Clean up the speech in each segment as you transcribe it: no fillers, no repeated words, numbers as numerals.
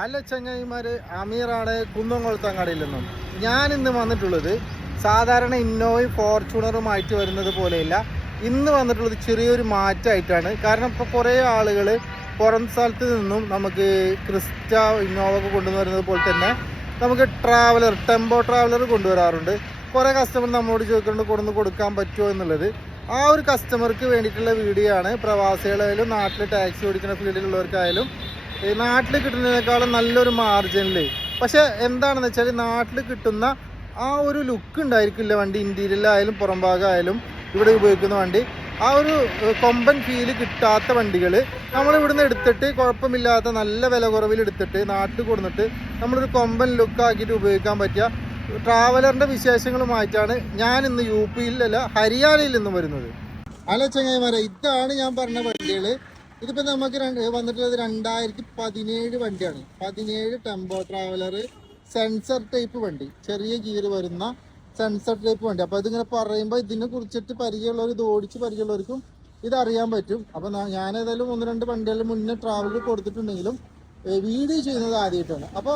Hello ചങ്ങായിമാര്, അമീറാണ് കുന്നംകുളത്തങ്ങാടിയിൽ നിന്നും. ഞാൻ ഇന്ന് വന്നിട്ടുള്ളത് സാധാരണ ഇന്നോവയും ഫോർച്യൂണറുമായിട്ട് വരുന്നത് പോലെയല്ല. ഇന്ന് വന്നിട്ടുള്ളത് ചെറിയൊരു മാറ്റമായിട്ടാണ്. കാരണം ഇപ്പോൾ കുറേ ആളുകൾ പുറം സ്ഥലത്ത് നിന്നും നമുക്ക് ക്രിസ്റ്റ ഇന്നോവ ഒക്കെ കൊണ്ടുവരുന്നത് പോലെ തന്നെ നമുക്ക് ട്രാവലർ, ടെമ്പോ ട്രാവലർ കൊണ്ടുവരാറുണ്ട്. കുറേ കസ്റ്റമർ നമ്മോട് ചോദിക്കുന്നുണ്ട് കൊണ്ടുവന്ന് കൊടുക്കാൻ പറ്റുമോ എന്നുള്ളത്. ആ ഒരു കസ്റ്റമർക്ക് വേണ്ടിയിട്ടുള്ള വീഡിയോ ആണ്. പ്രവാസികളായാലും നാട്ടിൽ ടാക്സി ഓടിക്കുന്ന ഫീൽഡിലുള്ളവർക്കായാലും നാട്ടിൽ കിട്ടുന്നതിനേക്കാളും നല്ലൊരു മാർജിനിൽ, പക്ഷെ എന്താണെന്ന് വെച്ചാൽ നാട്ടിൽ കിട്ടുന്ന ആ ഒരു ലുക്ക് ഉണ്ടായിരിക്കില്ല വണ്ടി. ഇൻറ്റീരിയലായാലും പുറം ഭാഗമായാലും ഇവിടെ ഉപയോഗിക്കുന്ന വണ്ടി ആ ഒരു കൊമ്പൻ ഫീല് കിട്ടാത്ത വണ്ടികൾ നമ്മളിവിടുന്ന് എടുത്തിട്ട് കുഴപ്പമില്ലാത്ത നല്ല വില കുറവിൽ എടുത്തിട്ട് നാട്ടിൽ കൊടുത്തിട്ട് നമ്മളൊരു കൊമ്പൻ ലുക്ക് ആക്കിയിട്ട് ഉപയോഗിക്കാൻ പറ്റിയ ട്രാവലറിൻ്റെ വിശേഷങ്ങളുമായിട്ടാണ് ഞാൻ ഇന്ന് യു പിയിലല്ല ഹരിയാനയിൽ നിന്നും വരുന്നത്. അല്ല ചങ്ങായിമാരെ, ഇതാണ് ഞാൻ പറഞ്ഞ വണ്ടികൾ. ഇതിപ്പോൾ നമുക്ക് വന്നിട്ടുള്ളത് 2017 വണ്ടിയാണ്. 17 ടെമ്പോ ട്രാവലർ സെൻസർ ടൈപ്പ് വണ്ടി, ചെറിയ ഗിയർ വരുന്ന സെൻസർ ടൈപ്പ് വണ്ടി. അപ്പോൾ ഇതിങ്ങനെ പറയുമ്പോൾ ഇതിനെ കുറിച്ചിട്ട് പരിചയമുള്ളവർ, ഇത് ഓടിച്ച് പരിചയമുള്ളവർക്കും ഇതറിയാൻ പറ്റും. അപ്പോൾ ഞാൻ ഏതായാലും 1-2 വണ്ടികൾ മുന്നേ ട്രാവലർ കൊടുത്തിട്ടുണ്ടെങ്കിലും വീഡിയോ ചെയ്യുന്നത് ആദ്യമായിട്ടാണ്. അപ്പോൾ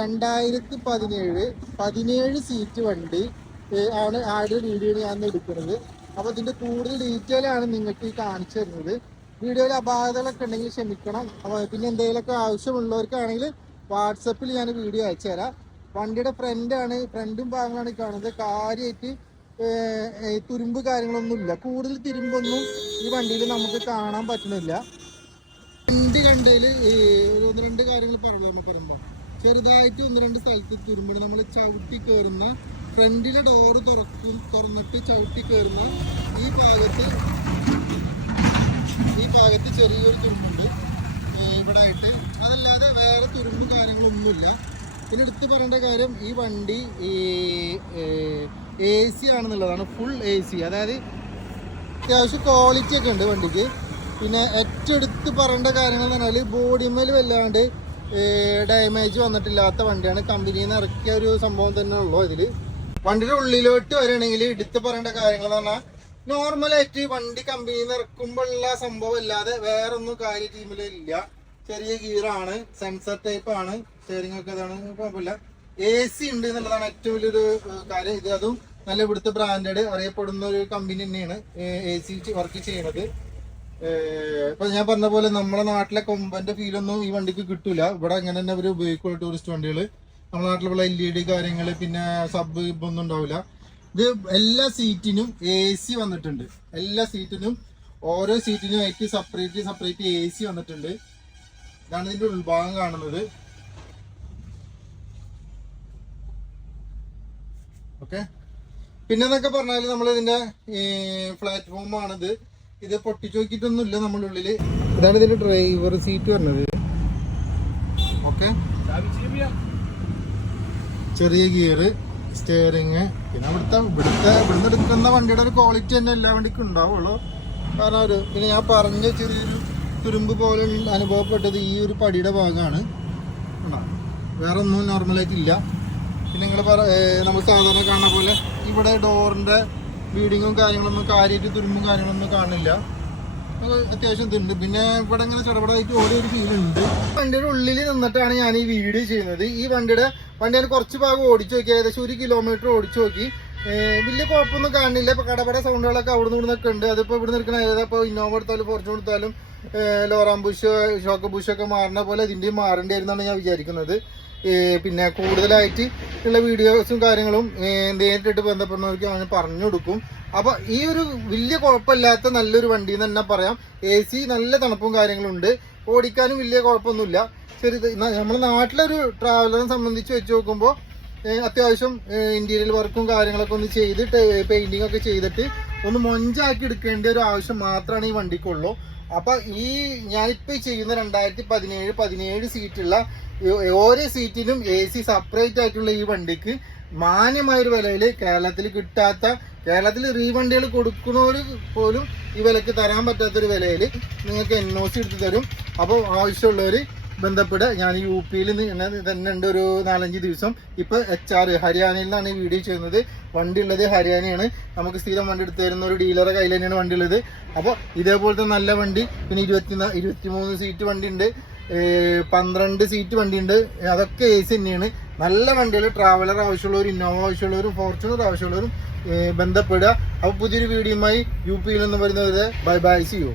2017 സീറ്റ് വണ്ടി ആണ് ആദ്യ വീഡിയോ ഞാൻ എടുക്കുന്നത്. അപ്പോൾ ഇതിൻ്റെ കൂടുതൽ ഡീറ്റെയിൽ ആണ് നിങ്ങൾക്ക് ഈ കാണിച്ചു തരുന്നത്. വീഡിയോയിൽ അപാകതകളൊക്കെ ഉണ്ടെങ്കിൽ ക്ഷമിക്കണം. പിന്നെ എന്തെങ്കിലുമൊക്കെ ആവശ്യമുള്ളവർക്കാണെങ്കിൽ വാട്സപ്പിൽ ഞാൻ വീഡിയോ അയച്ചു തരാം. വണ്ടിയുടെ ഫ്രണ്ടും ഭാഗങ്ങളാണ് കാണുന്നത്. കാര്യമായിട്ട് തുരുമ്പ് കാര്യങ്ങളൊന്നുമില്ല. കൂടുതൽ തിരുമ്പൊന്നും ഈ വണ്ടിയിൽ നമുക്ക് കാണാൻ പറ്റുന്നില്ല. വണ്ടി കണ്ടതിൽ 1-2 കാര്യങ്ങൾ പറയുമ്പോൾ ചെറുതായിട്ട് 1-2 സ്ഥലത്ത് തുരുമ്പാണ്. നമ്മൾ ചവിട്ടി കയറുന്ന ഫ്രണ്ടിലെ ഡോറ് തുറന്നിട്ട് ചവിട്ടി കയറുന്ന ഈ ഭാഗത്ത് ചെറിയൊരു തുരുമ്പുണ്ട് ഇവിടെ ആയിട്ട്. അതല്ലാതെ വേറെ തുരുമ്പ് കാര്യങ്ങളൊന്നുമില്ല. പിന്നെ എടുത്ത് പറയേണ്ട കാര്യം, ഈ വണ്ടി AC ആണെന്നുള്ളതാണ്. ഫുൾ AC, അതായത് അത്യാവശ്യം ക്വാളിറ്റി ഒക്കെ ഉണ്ട് വണ്ടിക്ക്. പിന്നെ ഏറ്റവും എടുത്ത് പറയേണ്ട കാര്യങ്ങൾ എന്ന് പറഞ്ഞാൽ ബോഡിമേൽ വല്ലാണ്ട് ഡാമേജ് വന്നിട്ടില്ലാത്ത വണ്ടിയാണ്. കമ്പനിയിൽ നിന്ന് ഇറക്കിയ ഒരു സംഭവം തന്നെ ഉള്ളൂ ഇതിൽ. വണ്ടിയുടെ ഉള്ളിലോട്ട് വരികയാണെങ്കിൽ എടുത്ത് പറയേണ്ട കാര്യങ്ങൾ എന്ന് പറഞ്ഞാൽ നോർമലായിട്ട് വണ്ടി കമ്പനിയിൽ നിന്ന് ഇറക്കുമ്പോഴുള്ള സംഭവം അല്ലാതെ വേറൊന്നും കാര്യം ടീമിലില്ല. ചെറിയ ഗിയറാണ്, സെൻസർ ടൈപ്പ് ആണ്, സ്റ്റിയറിംഗ് ഒക്കെ ഇതാണ്, കുഴപ്പമില്ല. AC ഉണ്ട് എന്നുള്ളതാണ് ഏറ്റവും വലിയൊരു കാര്യം. ഇത് അതും നല്ല ഇവിടുത്തെ ബ്രാൻഡഡ് അറിയപ്പെടുന്ന ഒരു കമ്പനി തന്നെയാണ് AC വർക്ക് ചെയ്യുന്നത്. ഇപ്പൊ ഞാൻ പറഞ്ഞ പോലെ നമ്മുടെ നാട്ടിലെ കൊമ്പന്റെ ഫീലൊന്നും ഈ വണ്ടിക്ക് കിട്ടൂല. ഇവിടെ അങ്ങനെ തന്നെ അവർ ഉപയോഗിക്കുള്ളൂ ടൂറിസ്റ്റ് വണ്ടികൾ. നമ്മുടെ നാട്ടിലുള്ള LED കാര്യങ്ങൾ, പിന്നെ സബ് ഒന്നും ഉണ്ടാവില്ല. ഇത് എല്ലാ സീറ്റിനും AC വന്നിട്ടുണ്ട്. എല്ലാ സീറ്റിനും ഓരോ സീറ്റിനും ആയിട്ട് സെപ്പറേറ്റ് AC വന്നിട്ടുണ്ട്. ഇതാണ് ഇതിന്റെ ഉൾഭാഗം കാണുന്നത്. ഓക്കെ, പിന്നെ എന്നൊക്കെ പറഞ്ഞാൽ നമ്മൾ ഇതിന്റെ പ്ലാറ്റ്ഫോം ആണിത്. ഇത് പൊട്ടിച്ചു നോക്കിയിട്ടൊന്നുമില്ല നമ്മുടെ ഉള്ളില്. ഇതാണ് ഇതിന്റെ ഡ്രൈവർ സീറ്റ് വരുന്നത്. ഓക്കെ, ചെറിയ ഗിയർ, സ്റ്റിയറിങ്. പിന്നെ ഇവിടുന്ന് എടുക്കുന്ന വണ്ടിയുടെ ഒരു ക്വാളിറ്റി തന്നെ എല്ലാ വണ്ടിക്കും ഉണ്ടാവുള്ളൂ. കാരണം പിന്നെ ഞാൻ പറഞ്ഞ ചെറിയൊരു തുരുമ്പ് പോലെ അനുഭവപ്പെട്ടത് ഈ ഒരു പടിയുടെ ഭാഗമാണ്. വേറെ ഒന്നും നോർമലായിട്ടില്ല. പിന്നെ നമ്മൾ സാധാരണ കാണുന്ന പോലെ ഇവിടെ ഡോറിന്റെ ബീഡിങ്ങും കാര്യങ്ങളൊന്നും കാര്യമായിട്ട് തുരുമ്പും കാര്യങ്ങളൊന്നും കാണില്ല. അത്യാവശ്യം ഇതുണ്ട്. പിന്നെ ഇവിടെ ഇങ്ങനെ ചെറുപടായിട്ട് ഓരോ ഒരു ഫീലുണ്ട്. വണ്ടിയുടെ ഉള്ളിൽ നിന്നിട്ടാണ് ഞാൻ ഈ വീഡിയോ ചെയ്യുന്നത്. ഈ വണ്ടി കുറച്ച് ഭാഗം ഓടിച്ചു നോക്കി, ഏകദേശം 1 കിലോമീറ്റർ ഓടിച്ചു നോക്കി. വലിയ കുഴപ്പമൊന്നും കാണില്ല. ഇപ്പൊ കടപട സൗണ്ടുകളൊക്കെ അവിടെ നിന്നൊക്കെ ഉണ്ട്. അതിപ്പോ ഇവിടെ നിൽക്കുന്ന ഏതാ ഇന്നോവ എടുത്താലും ഫോർച്യൂണർ എടുത്താലും ലോറാം ബുഷ്, ഷോക്ക് ബുഷൊക്കെ മാറുന്ന പോലെ ഇതിൻ്റെയും മാറേണ്ടിയിരുന്നാണ് ഞാൻ വിചാരിക്കുന്നത്. പിന്നെ കൂടുതലായിട്ട് ഉള്ള വീഡിയോസും കാര്യങ്ങളും നേരിട്ടിട്ട് ബന്ധപ്പെടുന്നവർക്ക് ഞാൻ പറഞ്ഞു കൊടുക്കും. അപ്പൊ ഈ ഒരു വലിയ കുഴപ്പമില്ലാത്ത നല്ലൊരു വണ്ടി എന്ന് തന്നെ പറയാം. AC നല്ല തണുപ്പും കാര്യങ്ങളും ഉണ്ട്. ഓടിക്കാനും വലിയ കുഴപ്പമൊന്നുമില്ല. നമ്മുടെ നാട്ടിലൊരു ട്രാവലറിനെ സംബന്ധിച്ച് വെച്ച് നോക്കുമ്പോൾ അത്യാവശ്യം ഇന്റീരിയൽ വർക്കും കാര്യങ്ങളൊക്കെ ഒന്ന് ചെയ്തിട്ട് പെയിന്റിംഗ് ഒക്കെ ചെയ്തിട്ട് ഒന്ന് മൊഞ്ചാക്കി എടുക്കേണ്ട ഒരു ആവശ്യം മാത്രമാണ് ഈ വണ്ടിക്കുള്ളൂ. അപ്പൊ ഞാനിപ്പോ ചെയ്യുന്ന 2017 സീറ്റുള്ള ഓരോ സീറ്റിനും AC സെപ്പറേറ്റ് ആയിട്ടുള്ള ഈ വണ്ടിക്ക് മാന്യമായൊരു വിലയിൽ കേരളത്തിൽ റീവണ്ടികൾ കൊടുക്കുന്നവർ പോലും ഈ വിലക്ക് തരാൻ പറ്റാത്തൊരു വിലയിൽ നിങ്ങൾക്ക് NOC എടുത്ത് തരും. അപ്പോൾ ആവശ്യമുള്ളവർ ബന്ധപ്പെടുക. ഞാൻ യു പിയിൽ തന്നെ ഉണ്ട് ഒരു 4-5 ദിവസം. ഇപ്പൊ HR ഹരിയാനയിൽ നിന്നാണ് ഈ വീഡിയോ ചെയ്യുന്നത്. വണ്ടി ഉള്ളത് ഹരിയാനയാണ്. നമുക്ക് സ്ഥിരം വണ്ടി എടുത്ത് തരുന്ന ഒരു ഡീലറെ കയ്യിൽ തന്നെയാണ് വണ്ടി ഉള്ളത്. അപ്പോൾ ഇതേപോലത്തെ നല്ല വണ്ടി, പിന്നെ 23 സീറ്റ് വണ്ടി ഉണ്ട്. 12 സീറ്റ് വണ്ടിയുണ്ട്. അതൊക്കെ AC തന്നെയാണ്. നല്ല വണ്ടികൾ, ട്രാവലർ ആവശ്യമുള്ളവരും ഇന്നോവ ആവശ്യമുള്ളവരും ഫോർച്യൂണർ ആവശ്യമുള്ളവരും ബന്ധപ്പെടുക. അപ്പോൾ പുതിയൊരു വീഡിയോയുമായി UP യിൽ നിന്ന് വരുന്നത്. Bye bye, see U.